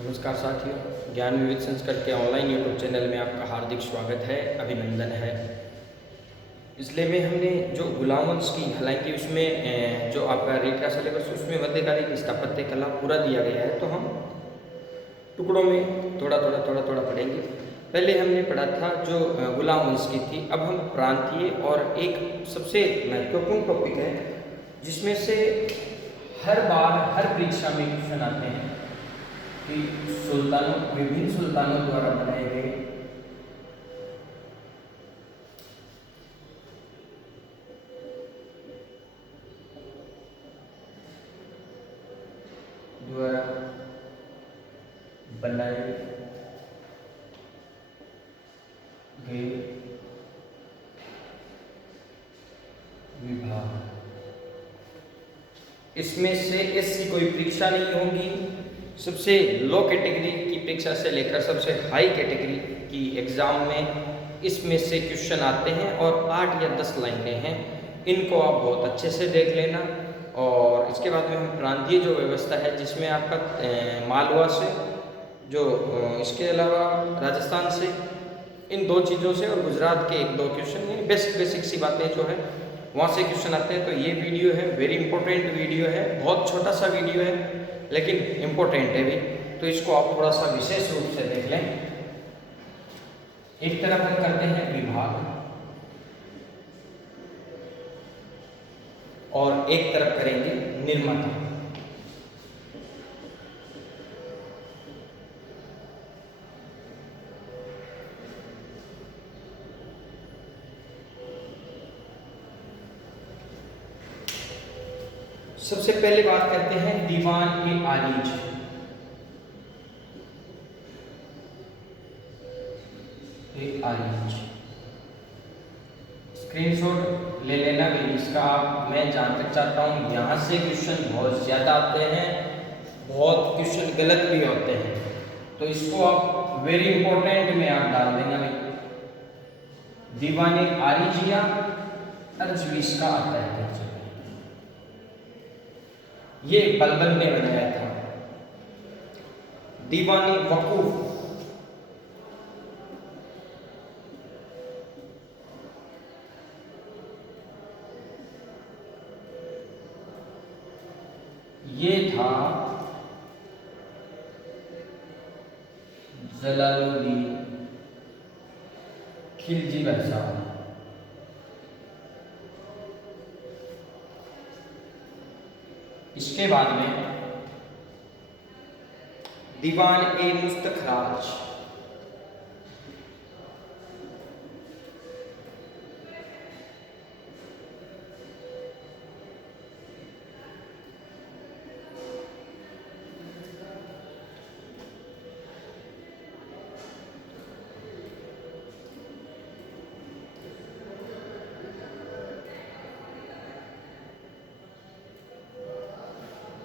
नमस्कार साथियों, ज्ञान विविध संस्कृत के ऑनलाइन यूट्यूब चैनल में आपका हार्दिक स्वागत है, अभिनंदन है। इसलिए में हमने जो गुलाम वंश की, हालांकि उसमें जो आपका रेट का सिलेबस उसमें मध्यकालीन स्थापत्य कला पूरा दिया गया है, तो हम टुकड़ों में थोड़ा थोड़ा पढ़ेंगे। पहले हमने पढ़ा था जो गुलाम वंश की थी। अब हम प्रांतीय और एक सबसे महत्वपूर्ण टॉपिक है जिसमें से हर बार हर परीक्षा में क्वेश्चन आते हैं कि विभिन्न सुल्तानों द्वारा बनाए गए द्वारा बनाए गए विभाग। इसमें से ऐसी कोई परीक्षा नहीं होगी, सबसे लो कैटेगरी की परीक्षा से लेकर सबसे हाई कैटेगरी की एग्जाम में इसमें से क्वेश्चन आते हैं और 8 या 10 लाइनें हैं। इनको आप बहुत अच्छे से देख लेना। और इसके बाद में हम प्रांतीय जो व्यवस्था है जिसमें आपका मालवा से जो इसके अलावा राजस्थान से, इन दो चीज़ों से और गुजरात के एक दो क्वेश्चन, बेसिक सी बातें जो है वहाँ से क्वेश्चन आते हैं। तो ये वीडियो है, वेरी इंपॉर्टेंट वीडियो है, बहुत छोटा सा वीडियो है लेकिन इम्पोर्टेंट है भी, तो इसको आप थोड़ा सा विशेष रूप से देख लें। एक तरफ हम करते हैं विभाग और एक तरफ करेंगे निर्माता। सबसे पहले बात करते हैं दीवान-ए-आरीज। स्क्रीनशॉट ले लेना भी इसका। मैं जहाँ तक चाहता हूँ यहाँ से क्वेश्चन बहुत ज़्यादा आते हैं, बहुत क्वेश्चन गलत भी होते हैं, तो इसको आप वेरी इंपॉर्टेंट में आप डाल देना भाई। दीवान-ए-आरीजिया अर्जवीस का आता है। ये बलबन ने बनाया था। दीवान-ए-वकूफ ये था जलालुद्दीन खिलजी साहब। इसके बाद में दीवान-ए-मुस्तखराज।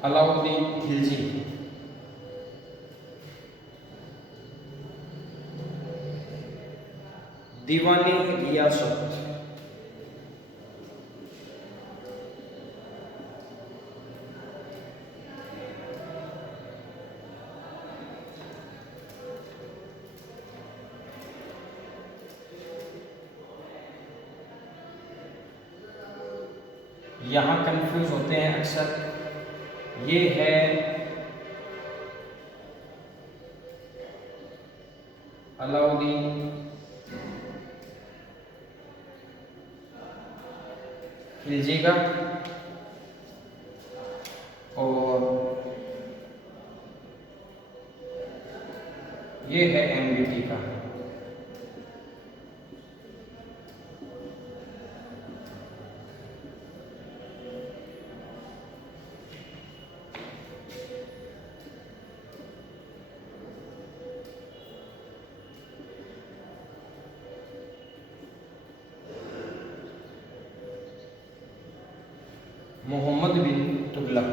अलाउद्दीन खिलजी। दीवान-ए-रियासत। यहाँ कंफ्यूज होते हैं अक्सर। ये है अलाउद्दीन खिलजी का और ये है एमबीटी का। मोहम्मद बिन तुगलक।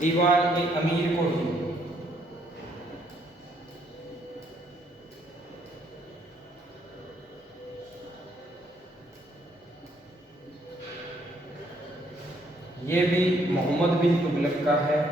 दीवान-ए-अमीर को ही ये भी मोहम्मद बिन तुगलक का है।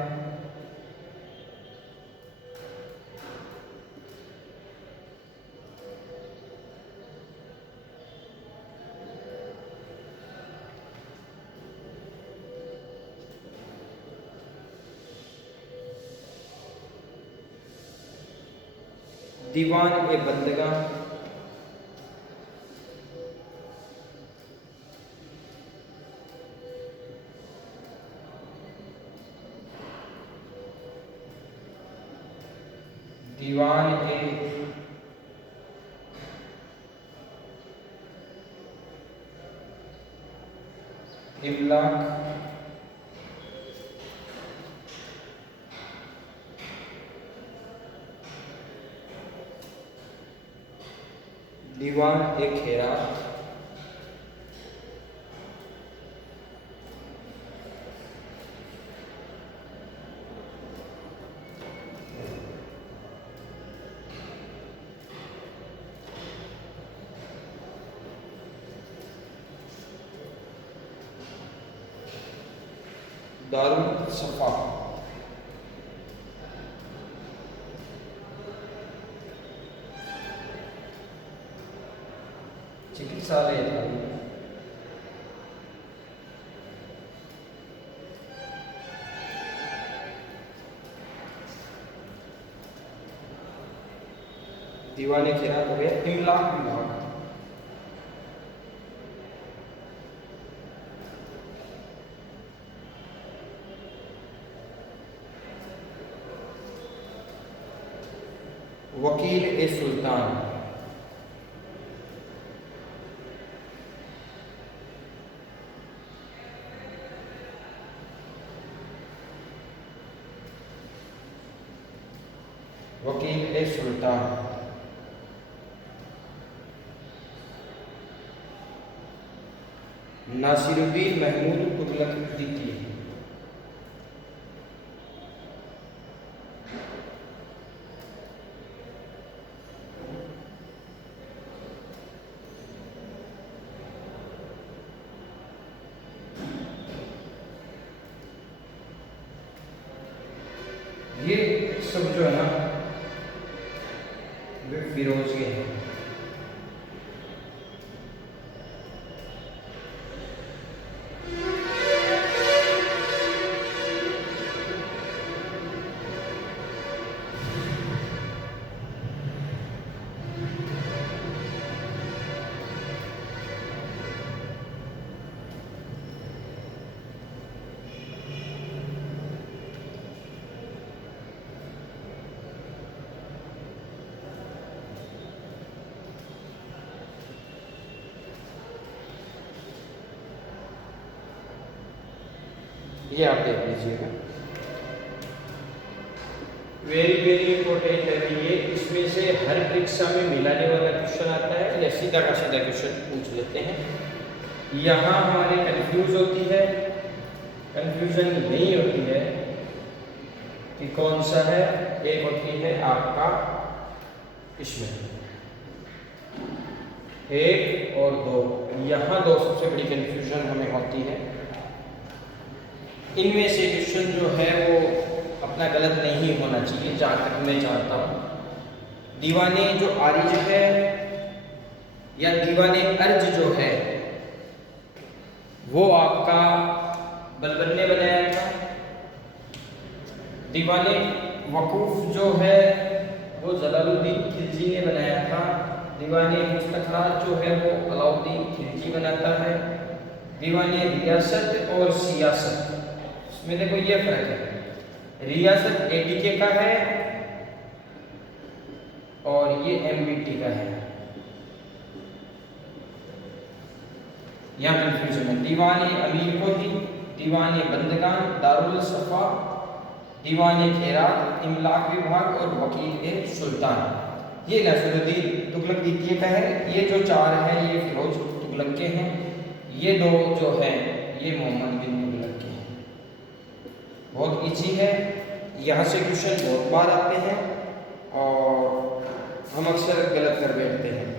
दीवान ए बंदगा, दीवान ए इमलाक, दीवान ए खैरात, दारुल सफा, चिकित्सालय दारुल, दीवान ए खैरात हो गया। इमलाक विभाग, वकील ए सुल्तान, वकील ए सुल्तान, नासिरुद्दीन महमूद तुगलक द्वितीय, ये सब जो है ना वे फिरोज के हैं। ये आप देख लीजिएगा, वेरी इंपॉर्टेंट है ये। इसमें से हर परीक्षा में मिलाने वाला क्वेश्चन आता है या सीधा का सीधा क्वेश्चन पूछ लेते हैं। यहाँ हमारे कंफ्यूज होती है, कंफ्यूजन नहीं होती है कि कौन सा है। एक होती है आपका इसमें 1 और 2, यहाँ 2 सबसे बड़ी कंफ्यूजन हमें होती है। इनमें से क्वेश्चन जो है वो अपना गलत नहीं होना चाहिए जहाँ तक मैं जानता हूँ। दीवाने जो आरिज है या दीवाने अर्ज जो है वो आपका बलबल ने बनाया था। दीवाने वकूफ जो है वो जलालुद्दीन खिलजी ने बनाया था। दीवाने मुस्तखरात जो है वो अलाउद्दीन खिलजी बनाता है। दीवाने रियासत और सियासत, इसमें देखो ये फर्क है, रियासत एडीके का है और ये एमबीटी का है। यहाँ कंफ्यूजन है। दीवाने अमीर को ही, दीवाने बंदगान, दारुल सफा, दीवाने खैरात, इमलाक विभाग और वकील ए सुल्तान, ये नासिरुद्दीन तुगलक द्वितीय का है। ये जो 4 हैं ये फिरोज तुगलक के हैं। ये 2 जो हैं ये मोहम्मद बिन तुगलक के हैं। बहुत इजी है, यहाँ से क्वेश्चन बहुत बार आते हैं और हम अक्सर गलत कर बैठते हैं।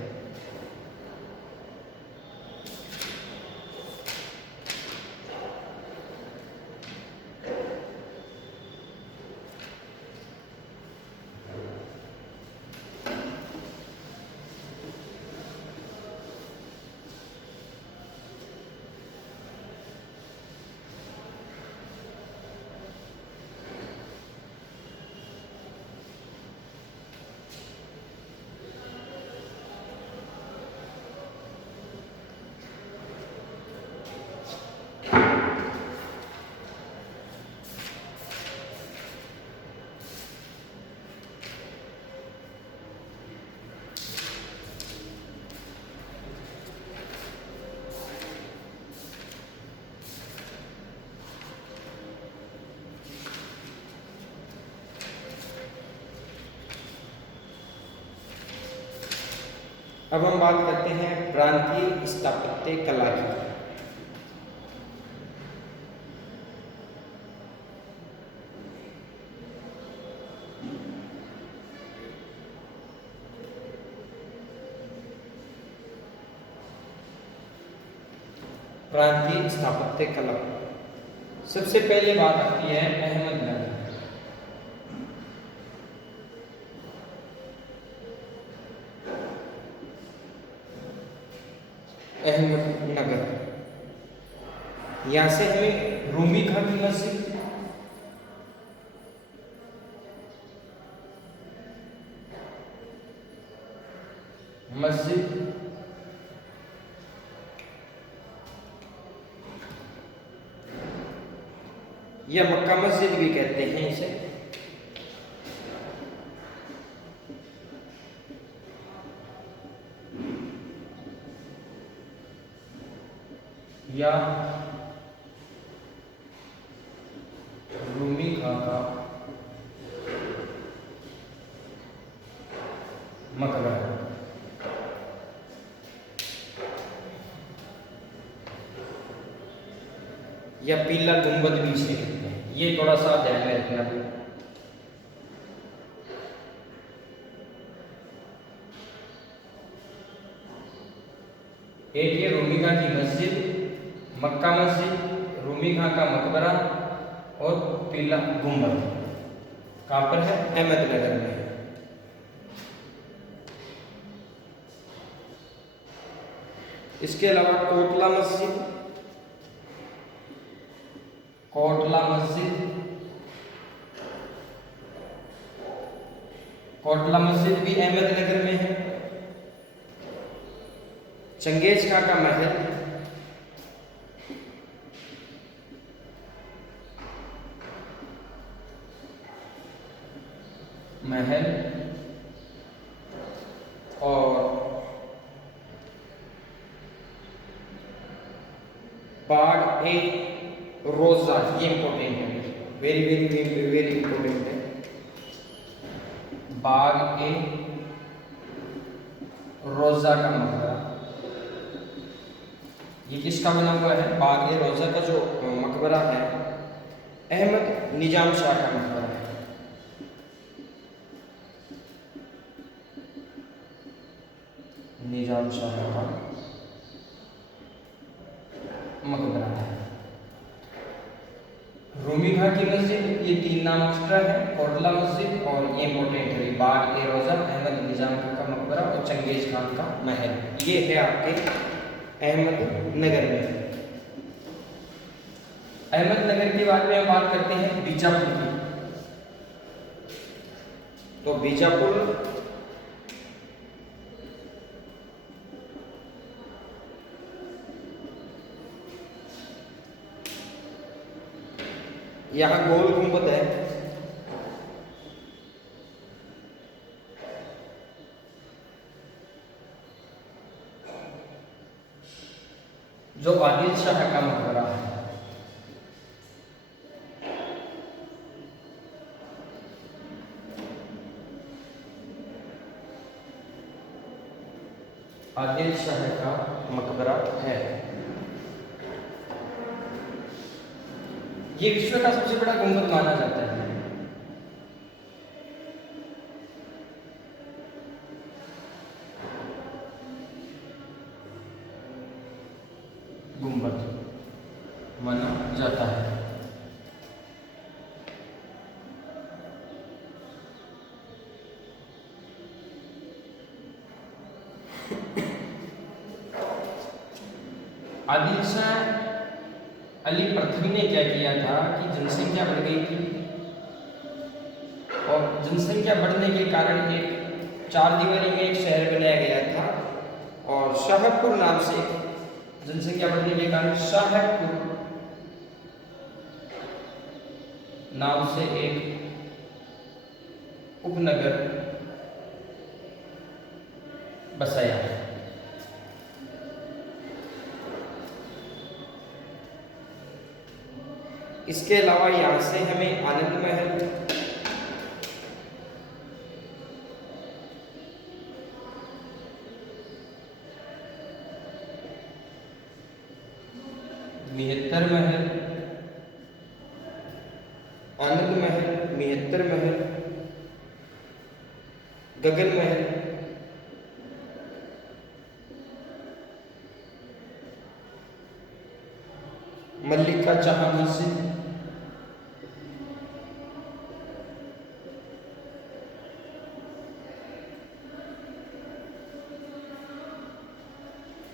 अब हम बात करते हैं प्रांतीय स्थापत्य कला की। प्रांतीय स्थापत्य कला, सबसे पहले बात आती है अहमदनगर। अहमदनगर, यहां से हमें रूमी खां की मस्जिद या मक्का मस्जिद भी कहते हैं इसे, या रूमी खां का मकबरा, या पीला गुंबद भी इसे कहते हैं। ये थोड़ा सा ध्यान में रखना। एक ये रूमी खां की मस्जिद, मक्का मस्जिद, रूमी खां का मकबरा और पीला गुंबद। कहाँ पर है? अहमदनगर में है। इसके अलावा कोटला मस्जिद, कोटला मस्जिद, कोटला मस्जिद भी अहमदनगर में है। चंगेज खां का महल, और बाग ए रोजा, ये इंपॉर्टेंट है, very very very very important है। बाग ए रोजा का मकबरा, ये किसका बना हुआ है? बाग ए रोजा का जो मकबरा है अहमद निजाम शाह का मकबरा है। निजाम शाह का मकबरा है। रूमी खां की मस्जिद, ये 3 नाम एक्स्ट्रा है, कोटला मस्जिद और ये इंपॉर्टेंट है बाग ए रोजा, अहमद निजाम खां का मकबरा और चंगेज खान का महल। ये है आपके अहमदनगर में। अहमदनगर के बाद में हम बात करते हैं बीजापुर की। तो बीजापुर यहाँ गोल गुंबद है, जो आदिल शाह का मकबरा है। आदिल शाह का मकबरा है। ये विश्व का सबसे बड़ा गुंबद माना जाता है। गुंबद माना जाता है। आदिल शाह अली प्रथम ने क्या किया था कि जनसंख्या बढ़ गई थी और जनसंख्या बढ़ने के कारण एक 4 दीवारी में एक शहर बनाया गया था और शाहपुर नाम से, जनसंख्या बढ़ने के कारण शाहपुर नाम से एक उपनगर बसाया। इसके अलावा यहाँ से हमें आनंद महल, मेहत्तर महल, आनंद महल, मेहत्तर महल, गगन महल, मल्लिका जहां मस्जिद,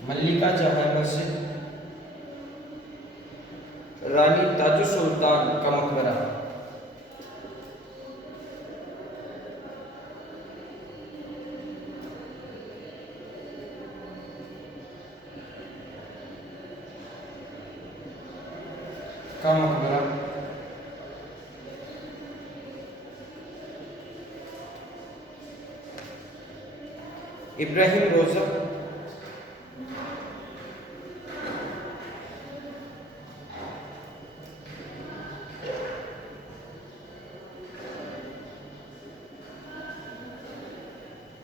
मल्लिका जहां मस्जिद, रानी ताजु सुल्तान का मकबरा, का मकबरा, इब्राहिम रोजा,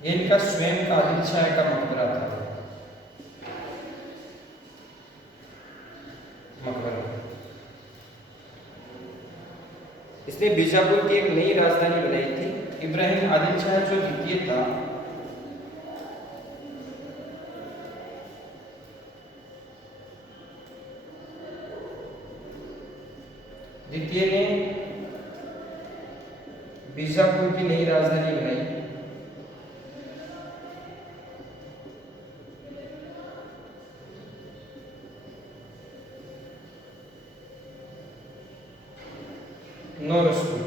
ये इनका स्वयं का आदिल शाह का मकबरा था। मकबरा इसने बीजापुर की एक नई राजधानी बनाई थी। इब्राहिम आदिल शाह जो द्वितीय था, द्वितीय ने बीजापुर की नई राजधानी बनाई। नौरसपुर,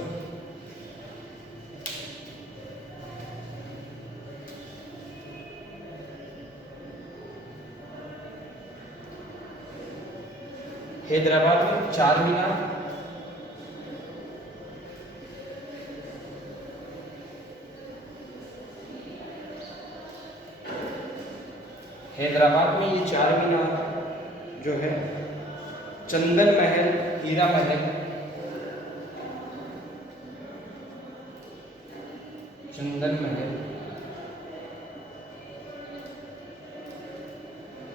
हैदराबाद में चार मीनार, हैदराबाद में ये चार मीनार जो है, चंदन महल, हीरा महल, चंदन महल,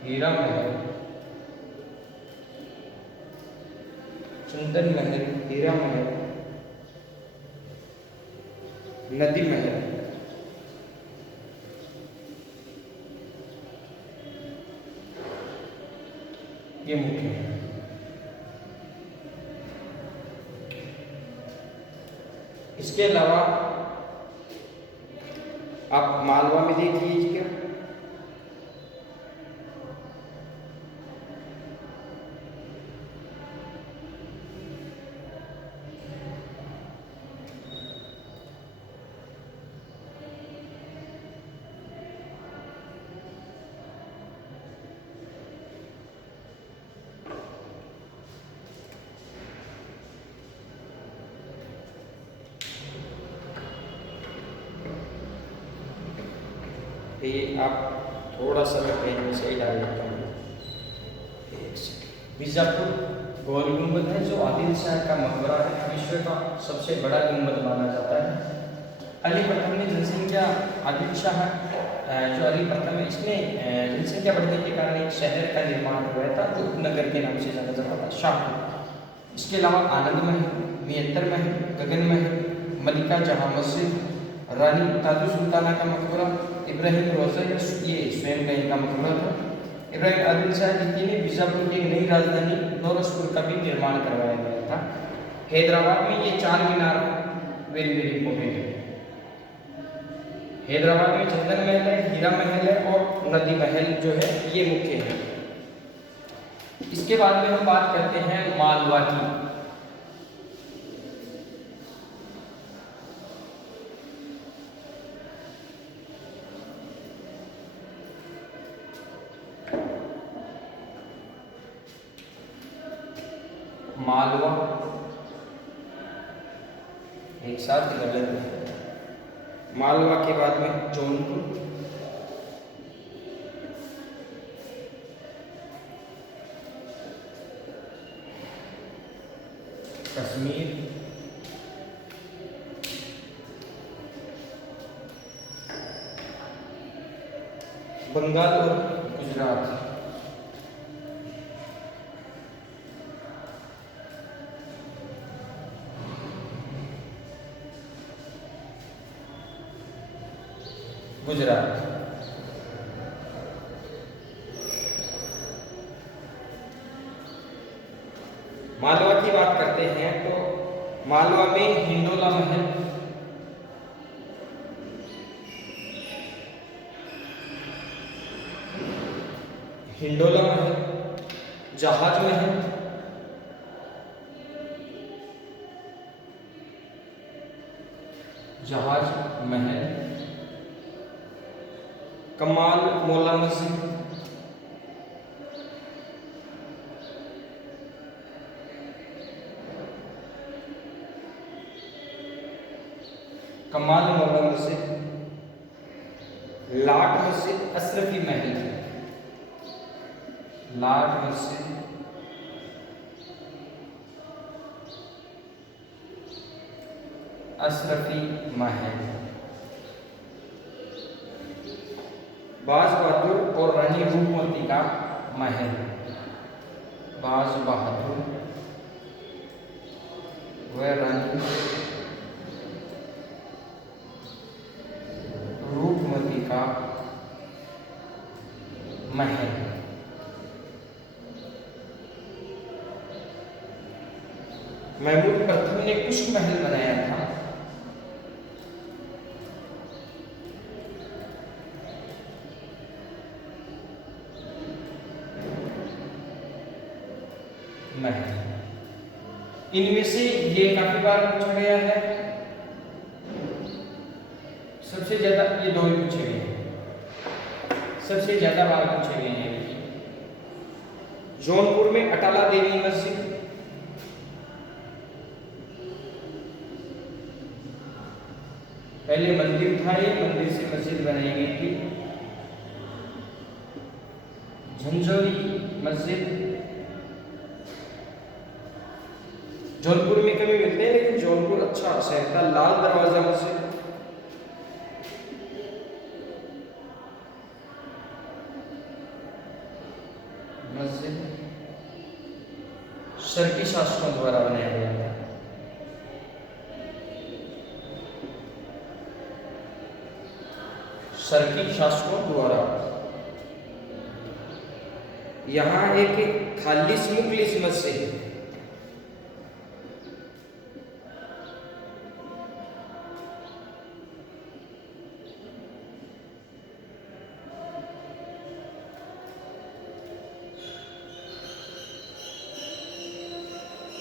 हीरा महल, चंदन महल, हीरा महल, नदी महल, ये मुख्य है। इसके अलावा आप मालवा में देख लीजिए, ये आप थोड़ा सा मैं पेन में सही डाल देता हूँ। बीजापुर गोल गुंबद है जो आदिल शाह का मकबरा है, विश्व का सबसे बड़ा गुंबद माना जाता है। अली प्रथम ने जनसंख्या, आदिल शाह जो अली प्रथम है, इसने जनसंख्या बढ़ने के कारण एक शहर का निर्माण करवाया था जो उपनगर के नाम से जाना जाता था, शाहपुर। इसके अलावा आनंद महल, मेहत्तर महल, गगन महल, मल्लिका जहां मस्जिद, रानी ताजु सुल्ताना का मकबरा, इब्राहिम रोजा, ये स्वयं का इनका मकबरा था। इब्राहिम आदिल शाह द्वितीय ने बीजापुर की एक नई राजधानी नौरसपुर का भी निर्माण करवाया गया था। हैदराबाद में ये चार मीनार वेरी वेरी इंपॉर्टेंट है। हैदराबाद में चंदन महल है, हीरा महल है और नदी महल जो है ये मुख्य है। इसके बाद में हम बात करते हैं मालवा की। मालवा एक साथ गलत है। मालवा के बाद में जौनपुर, कश्मीर, बंगाल और गुजरात। गुजरात। मालवा की बात करते हैं तो मालवा में हिंडोला महल, हिंडोला महल, जहाज महल, जहाज महल, कमाल मौला मस्जिद, कमाल मौला मस्जिद, लाट मस्जिद, अशरफी महल, लाट मस्जिद, अशरफी महल, बाज बहादुर और रानी रूपमती का महल, बाज बहादुर व रानी रूपमती का महल। महमूद प्रथम ने कुछ महल बनाया था। महल, इनमें से ये काफी बार पूछा गया है, सबसे ज्यादा ये दो ही पूछे गए हैं, सबसे ज्यादा बार पूछे गए हैं। जौनपुर में अटाला देवी मस्जिद, पहले मंदिर था, ये मंदिर से मस्जिद बनाई गई थी। झंझोरी मस्जिद, जौनपुर में कभी मिलते हैं लेकिन जौनपुर अच्छा शहर था। लाल दरवाजा मस्जिद, मस्जिद शर्की शासकों द्वारा बनाया गया था। शर्की शासकों द्वारा। यहाँ एक खालिस मुखलिस मस्जिद है,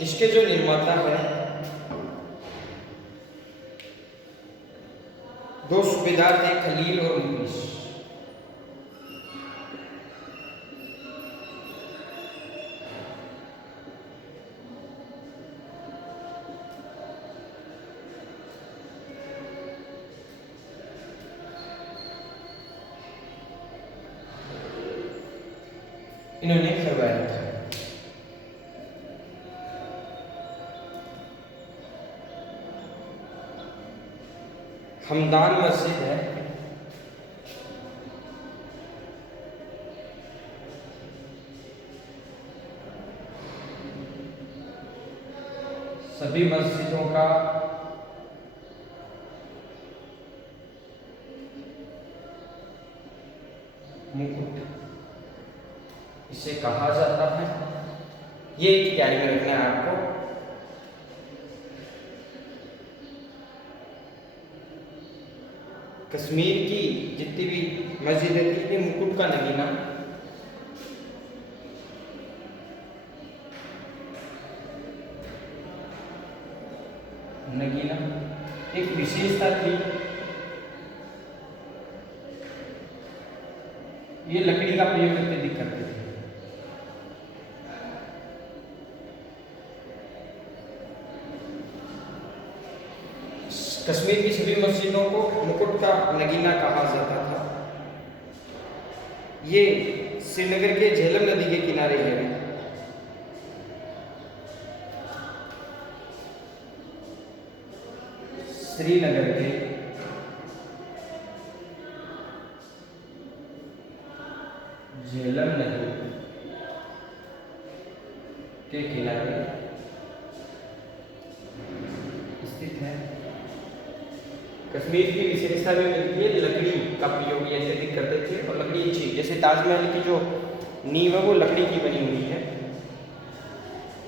इसके जो निर्माता है दो सूबेदार थे, खलील और मुखलिस। इन्होंने करवाया था। हमदान मस्जिद है, सभी मस्जिदों का मुकुट इसे कहा जाता है। ये तैयारी में रखना है आपको। कश्मीर की जितनी भी मस्जिदें थी ये मुकुट का नगीना, नगीना एक विशेषता थी। ये लकड़ी का प्रयोग अत्यधिक करते थे। कश्मीर की सभी मस्जिदों को मुकुट का नगीना कहा जाता था। ये श्रीनगर के झेलम नदी के किनारे है। श्रीनगर के झेलम नदी के किनारे स्थित है कश्मीर की विशेषता में मिलती है लकड़ी का प्रयोग ये अत्यधिक करते थे और लकड़ी अच्छी, जैसे ताजमहल की जो नींव है वो लकड़ी की बनी हुई है।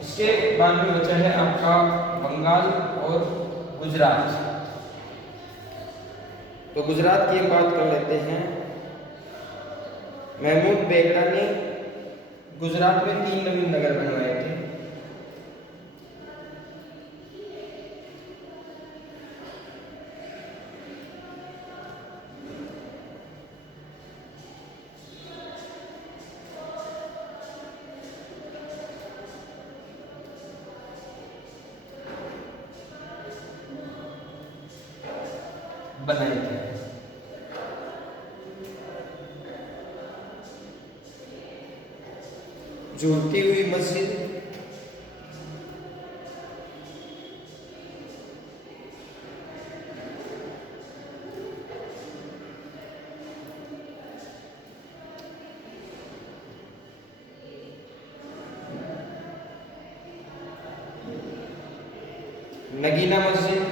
इसके बाद में बचा है आपका बंगाल और गुजरात। तो गुजरात की हम बात कर लेते हैं। महमूद बेगड़ा ने गुजरात में 3 नवीन नगर बनवाए थे। बनाए थे। झूलती हुई मस्जिद, नगीना मस्जिद,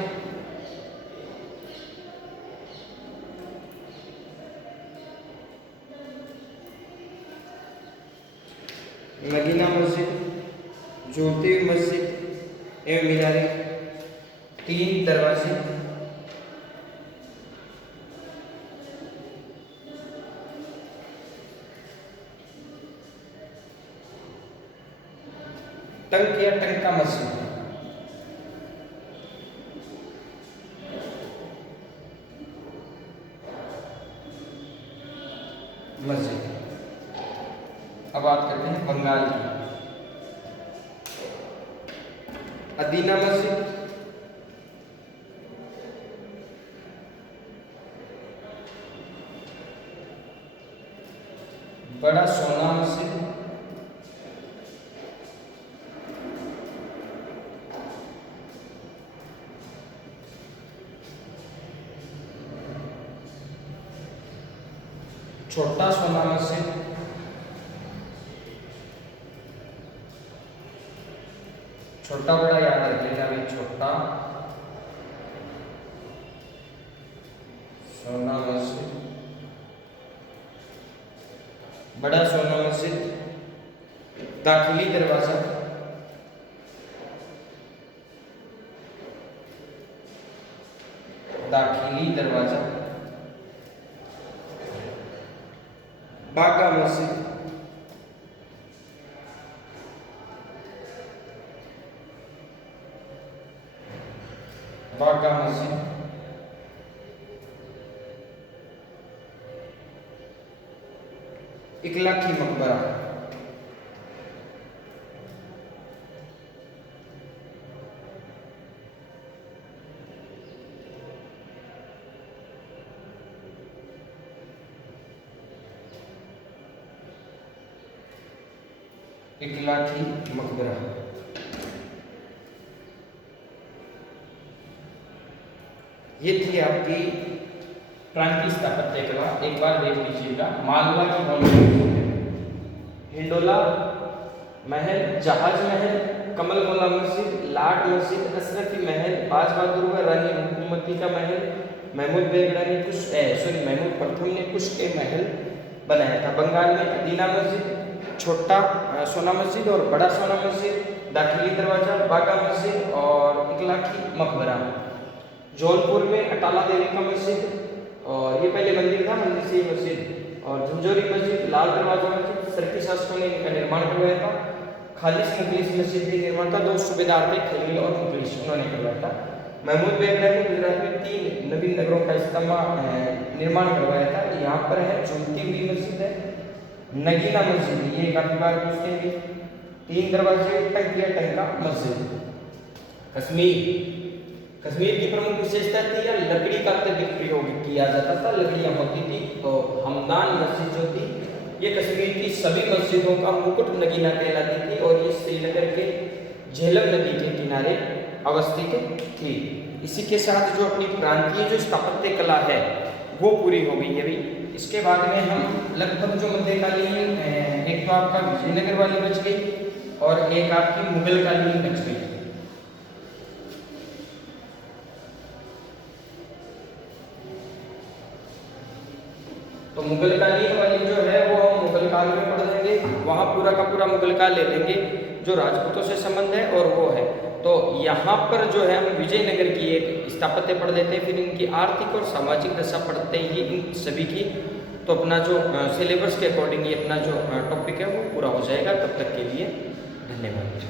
नगीना मस्जिद, झूलती हुई मस्जिद एवं मीनारे, 3 दरवाजे, टंक या टंका मस्जिद, मस्जिद। अब बात करते हैं बंगाल की। अदीना मस्जिद, बड़ा सोना मस्जिद, छोटा सोना मस्जिद, छोटा बड़ा याद रखिएगा अभी, छोटा सोना मस्जिद, बड़ा सोना मस्जिद, दाखिली दरवाजा, दाखिली दरवाजा, बागा मस्जिद, बागा मस्जिद, इकलाखी मकबरा, इकलाखी मकबरा। ये थी आपकी प्रांतीय स्थापत्य कला। एक बार देख लीजिएगा। मालवा की मौलिक हिंडोला महल, जहाज महल, कमल वाला मस्जिद, लाट मस्जिद, अशरफी महल, बाज बहादुर रानी रुकमती का महल, महमूद बेगड़ा ने महमूद प्रथम ने कुछ के महल बनाया था। बंगाल में अदीना मस्जिद, छोटा सोना मस्जिद और बड़ा सोना मस्जिद, दाखिली दरवाजा, बागा मस्जिद और इकलाखी मकबरा। जौनपुर में अटाला देवी का मस्जिद, और ये पहले मंदिर था, मंदिर से मस्जिद, और झंझोरी मस्जिद, लाल दरवाजा मस्जिद, सरकी शासकों ने इनका निर्माण करवाया था। खालिश मुखलिस मस्जिद भी निर्माण था, 2 सूबेदार थे, खलील और मुखलिस, उन्होंने करवाया था। महमूद बेगड़ा ने गुजरात में 3 नवीन नगरों का निर्माण करवाया था। यहाँ पर है झूलती हुई मस्जिद है, नगीना मस्जिद, ये काफी बार पूछते हैं, 3 दरवाजे, टंकिया टंका मस्जिद। कश्मीर की प्रमुख विशेषता थी, या लकड़ी का अत्यधिक प्रयोग किया जाता था, लकड़ियां होती थी। तो हमदान मस्जिद जो थी, ये कश्मीर की सभी मस्जिदों का मुकुट नगीना कहलाती थी, और ये श्रीनगर के झेलम नदी के किनारे अवस्थित थी। इसी के साथ जो अपनी प्रांतीय जो स्थापत्य कला है वो पूरी हो गई अभी। इसके बाद में हम लगभग जो मध्यकालीन, एक तो आपका विजयनगर वाली बच गई और एक आपकी मुगल कालीन बच गई। तो मुगल कालीन वाली जो है वो हम मुगल काल में पढ़ देंगे, वहाँ पूरा का पूरा मुगल काल ले लेंगे जो राजपूतों से संबंध है और वो है। तो यहाँ पर जो है हम विजयनगर की एक स्थापत्य पढ़ लेते हैं, फिर इनकी आर्थिक और सामाजिक दशा पढ़ते ही इन सभी की, तो अपना जो सिलेबस के अकॉर्डिंग ये अपना जो टॉपिक है वो पूरा हो जाएगा। तब तक के लिए धन्यवाद।